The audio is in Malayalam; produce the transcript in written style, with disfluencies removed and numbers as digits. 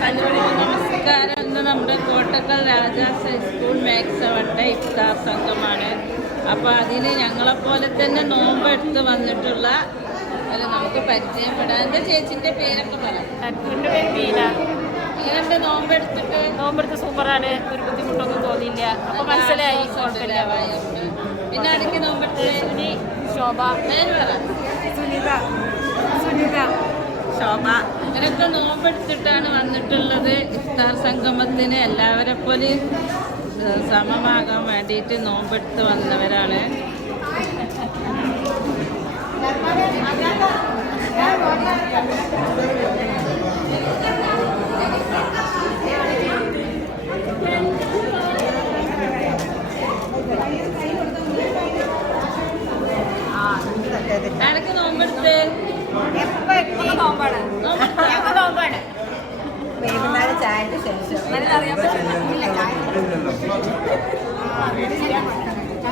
നമസ്കാരം. ഇന്ന് നമ്മുടെ കോട്ടക്കൽ രാജാസ് ഹൈസ്കൂൾ മേക്സവട്ട ഇഫ്താർ സംഘമാണ്. അപ്പോൾ അതിന് ഞങ്ങളെപ്പോലെ തന്നെ നോമ്പെടുത്ത് വന്നിട്ടുള്ള ഒരു നമുക്ക് പരിചയപ്പെടാം. എന്താ ചേച്ചിൻ്റെ പേരൊക്കെ പറയാം? എൻ്റെ പേര് ബീന. ഇങ്ങനെയുണ്ട് നോമ്പെടുത്ത് സൂപ്പറാണ്. ഒരു ബുദ്ധിമുട്ടൊന്നും തോന്നിയില്ല. അപ്പോൾ മനസ്സിലായി. പിന്നെ അടുക്കി നോമ്പെടുത്ത് ശോഭ, സുനിത, ശോഭ ഇങ്ങനെയൊക്കെ നോമ്പെടുത്തിട്ടാണ് വന്നിട്ടുള്ളത്. ഇഫ്താർ സംഗമത്തിന് എല്ലാവരെ പോലെയും സമമാകാൻ വേണ്ടിയിട്ട് നോമ്പെടുത്ത് വന്നവരാണ്. ഇടയ്ക്ക് നോമ്പെടുത്ത് വൈകുന്നേരം ചായക്ക് ശേഷം അറിയാൻ പറ്റില്ല.